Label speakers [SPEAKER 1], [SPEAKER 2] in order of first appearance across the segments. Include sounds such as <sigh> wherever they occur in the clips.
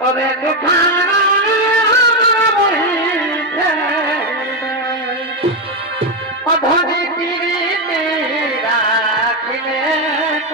[SPEAKER 1] Oh, there's a time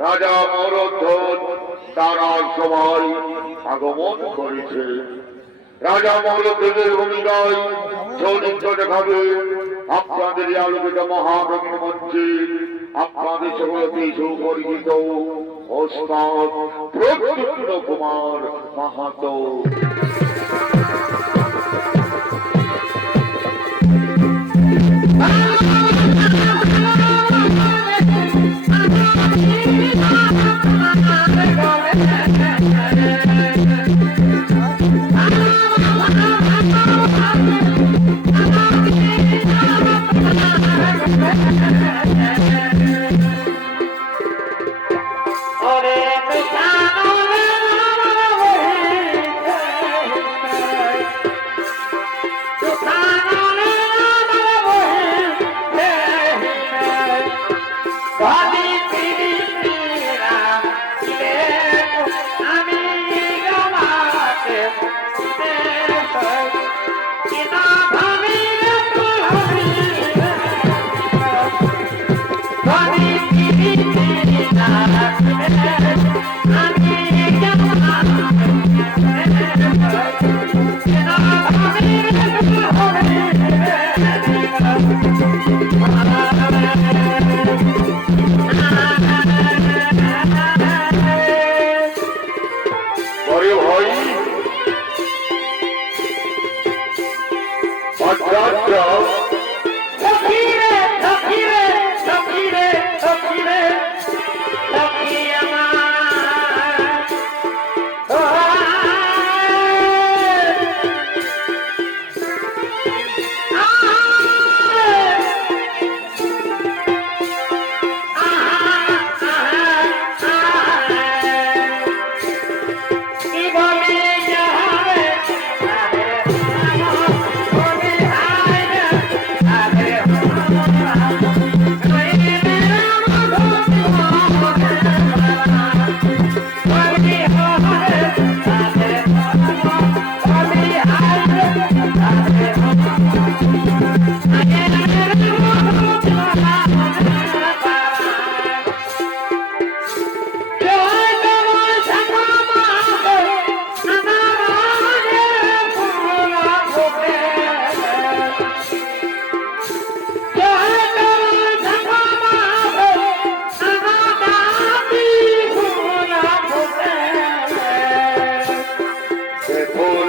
[SPEAKER 1] রাজা মরধ্বজ তারা সবাই আগমন করেছে। রাজা মরধ্বজের ভূমিকায় দেখাবে। আপনাদের আলোকিত মহানবীর মধ্যে আপনাদের সকলকে সুপরিচিত ওস্তাদ Pradyut Kumar Mahato. <laughs> I'm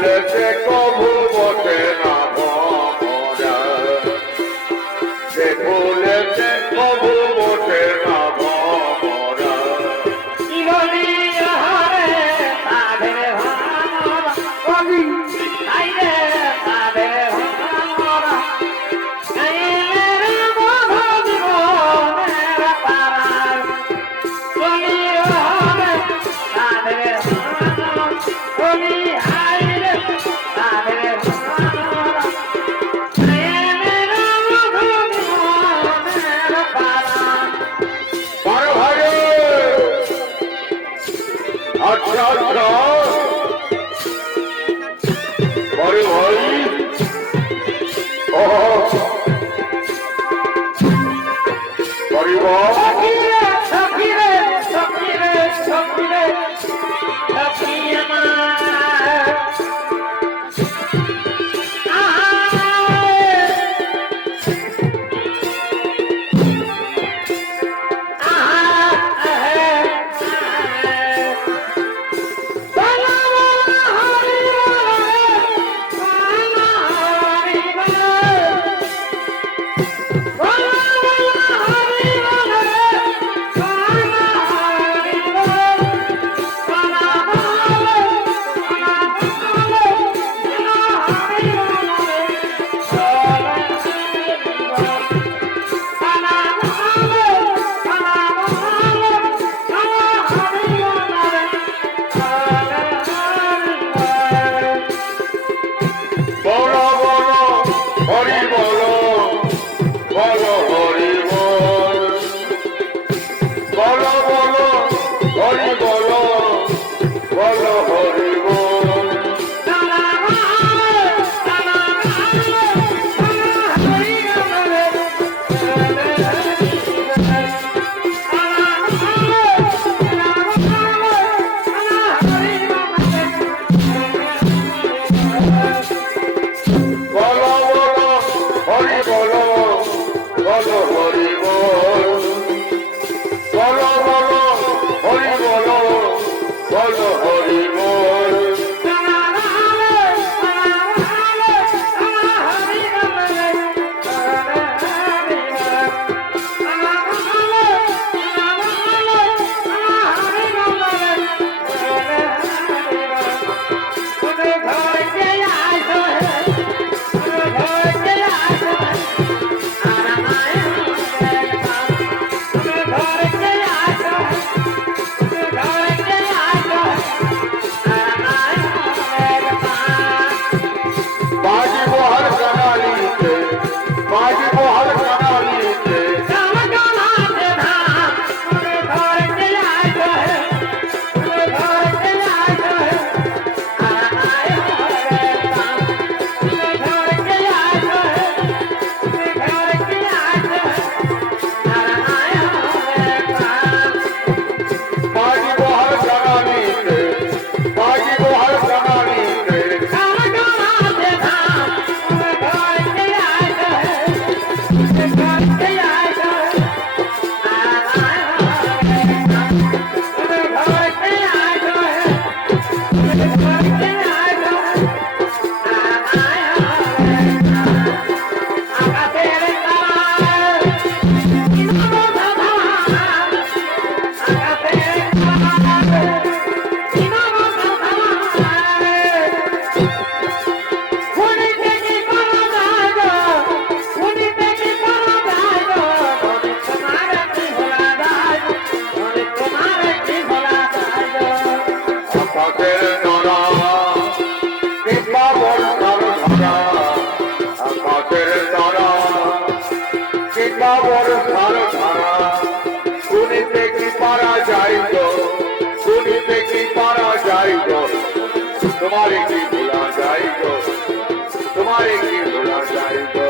[SPEAKER 1] ফুলেতে Absolutely. got তোমারে কি ভোলা যাইত তোমারে কি ভোলা যাইত